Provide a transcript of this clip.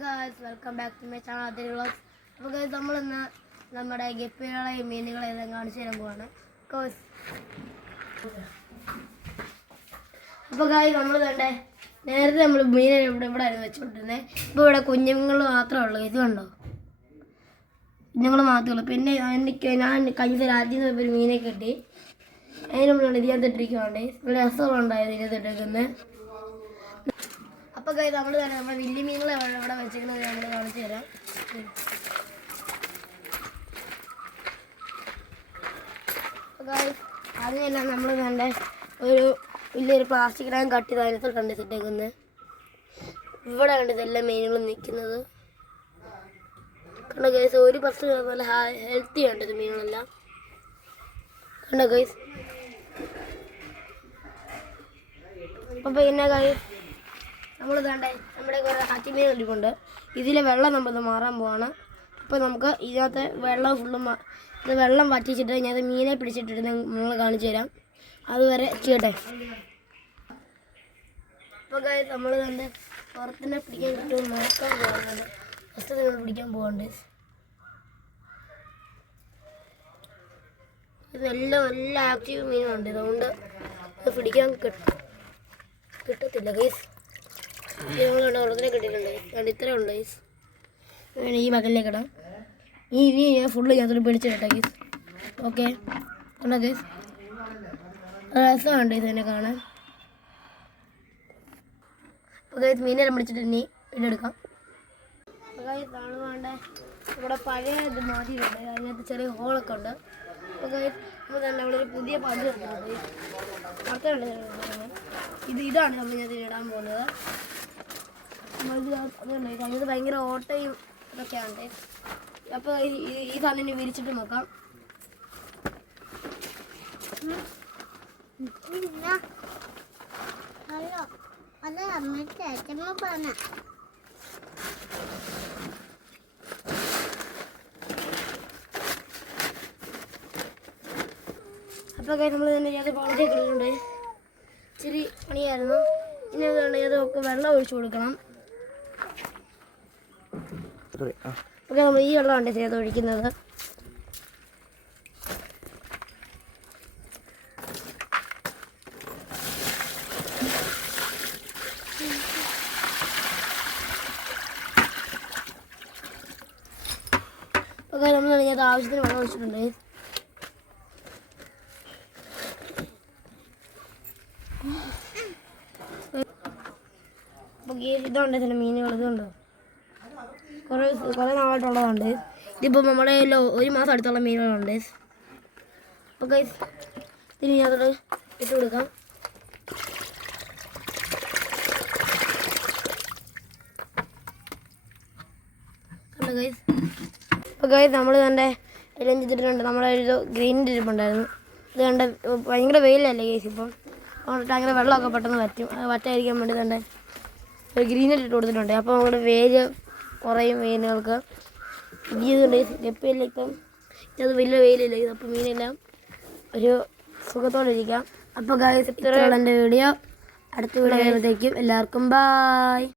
guys, welcome back to my channel Adil Vlogs. അപ്പോൾ guys നമ്മൾ ഇന്ന് നമ്മുടെ ഗപ്പികളെയും മീനുകളെയും കാണിച്ചു തരാൻ പോവാണ്. അപ്പോൾ guys നമ്മൾ കണ്ടേ നേരത്തെ നമ്മൾ മീനെ ഇവിടെ ആയിരുന്നു വെച്ചുകൊണ്ടിരുന്നത്. ഇപ്പോൾ ഇവിടെ കുഞ്ഞുങ്ങൾ മാത്രമേ ഉള്ളൂ. ഇത് കണ്ടോ, കുഞ്ഞുങ്ങൾ മാത്രമേ ഉള്ളൂ. പിന്നെ ഞാൻ കഴിഞ്ഞ ആദ്യം ഒരു മീനെ കിട്ടി. അതിന് നമ്മൾ ഇതിനകത്തിട്ടിരിക്കുവാണ്ട് ഇവിടെ രസമുണ്ടായത് ഇതിനകത്തിട്ടിരിക്കുന്നത്. അപ്പോൾ ഗൈസ് നമ്മൾ തന്നെ നമ്മുടെ വലിയ മീനുകളെ ഇവിടെ വെച്ചിരിക്കുന്നത് നമ്മൾ കാണിച്ചു തരാം. അപ്പോൾ ഗൈസ് അതിനെല്ലാം നമ്മൾ കണ്ട ഒരു വലിയൊരു പ്ലാസ്റ്റിക് ടാങ്ക് കട്ട് ചെയ്ത് അതിനകത്ത് കണ്ടിട്ടിട്ടേക്കുന്നത്. ഇവിടെ കണ്ട് ഇതെല്ലാം മീനുകളും നിൽക്കുന്നത് കണ്ട ഗൈസ്. ഒരു % നല്ല ഹെൽത്തി ഉണ്ട് ഇത് മീനുകളെല്ലാം കണ്ട ഗൈസ്. അപ്പോൾ പിന്നെ ഗൈസ് നമ്മൾ കണ്ടേ നമ്മുടെ കുറേ ഹാച്ചിമീൻ ഇരിപ്പുണ്ട്. ഇതിലെ വെള്ളം നമ്മൾ മാറാൻ പോവാണ്. അപ്പോൾ നമുക്ക് ഇതിനകത്ത് വെള്ളം ഫുള്ളും ഇത് വെള്ളം വറ്റിച്ചിട്ട് ഞാൻ മീനെ പിടിച്ചിട്ടിട്ട് നിങ്ങൾ കാണിച്ചു തരാം. അതുവരെ ചെയ്യട്ടെ. അപ്പോൾ ഗൈസ് നമ്മൾ കണ്ട് പുറത്തിനെ പിടിക്കാൻ കിട്ടും നോക്കാൻ പോകുന്നുണ്ട്. ഫസ്റ്റ് നിങ്ങൾ പിടിക്കാൻ പോകണ്ടേ. ഇതെല്ലാം നല്ല ആക്റ്റീവ് മീനുണ്ട്, അതുകൊണ്ട് ഇത് പിടിക്കാൻ കിട്ടത്തില്ല ഗൈസ്. ഞങ്ങളുണ്ട് വെള്ളത്തിനെ കിട്ടിയിട്ടുണ്ട്. രണ്ട് ഇത്രയും ഉണ്ട് ഗൈസ്. ഈ മകലിലേക്ക് ഇടാം. ഇനി ഞാൻ ഫുള്ള് ഞാൻ പിടിച്ചിട്ടെ ഗൈസ്. ഓക്കെ ഉണ്ടോ ഗൈസ്? രസമുണ്ട് ഇത് തന്നെ കാണാൻ. അപ്പോൾ ഗൈസ് മീനെല്ലാം പിടിച്ചിട്ട് ഇനി ഇതെടുക്കാം. അപ്പോൾ ഗൈസ് ആണ് വേണ്ട നമ്മുടെ പഴയ ഇത് മാറ്റിയിട്ടുണ്ട്. അതിനകത്ത് ചെറിയ ഹോളൊക്കെ ഉണ്ട്. അപ്പോൾ ഗൈസ് നമ്മൾ തന്നെ അവിടെ ഒരു പുതിയ പണ്ട് ഉണ്ട്. പുറത്തുണ്ട് ഇതാണ് നമ്മൾ ഞാൻ ഇടാൻ പോകുന്നത്. ഇത് ഭയങ്കര ഓട്ടയും ഇതൊക്കെയാണ്. അപ്പോൾ ഈ സാധനം വിരിച്ചിട്ട് നോക്കാം. അപ്പോൾ നമ്മൾ തന്നെ ഞാൻ വളരെ കിട്ടിയിട്ടുണ്ട്. ഇച്ചിരി പണിയായിരുന്നു. ഇനി അതൊക്കെ വെള്ളം ഒഴിച്ചു കൊടുക്കണം. ഓക്കെ നമ്മൾ ഈ വെള്ളമാണ് ചെയ്ത് ഒഴിക്കുന്നത്. ഓക്കെ നമ്മൾ ഇതിനകത്ത് ആവശ്യത്തിന് വെള്ളം ഒഴിച്ചിട്ടുണ്ട്. അപ്പോൾ ഇതുണ്ട് ചില മീനുകൾ. ഇതുണ്ടോ കുറേ നാളായിട്ടുള്ളതുണ്ട്. ഇതിപ്പോൾ നമ്മുടെ ഒരു മാസം അടുത്തുള്ള മീനുകളുണ്ട്. അപ്പോൾ ഗൈസ് ഇതിന് ഞാനത് ഇട്ട് കൊടുക്കാം. കണ്ടോ ഗൈസ്? അപ്പോൾ ഗൈസ് നമ്മൾ കണ്ടേ എല്ലാം ചെയ്തിട്ടുണ്ട്. നമ്മുടെ ഒരു ഗ്രീൻ ഇരിപ്പുണ്ടായിരുന്നു. ഇത് കണ്ട ഭയങ്കര വെയിലല്ലേ ഗൈസ് ഇപ്പം. അതുകൊണ്ട് അങ്ങനെ വെള്ളമൊക്കെ പെട്ടെന്ന് വറ്റും. അത് വറ്റായിരിക്കാൻ വേണ്ടി തന്നെ ഒരു ഗ്രീനെറ്റ് ഇട്ട് കൊടുത്തിട്ടുണ്ട്. അപ്പോൾ നമ്മുടെ വേര് കുറയും മീനുകൾക്ക്. ഇതുണ്ട് ഗപ്പിയെല്ലാം ഇപ്പം ഇത് വലിയ വെയിലില്ല. അപ്പോൾ മീനെല്ലാം ഒരു സുഖത്തോടെ ഇരിക്കാം. അപ്പോൾ ഗൈസ് ഇത്രയുള്ള എൻ്റെ വീഡിയോ. അടുത്ത വീഡിയോ വരുമ്പോഴത്തേക്കും എല്ലാവർക്കും ബായ്.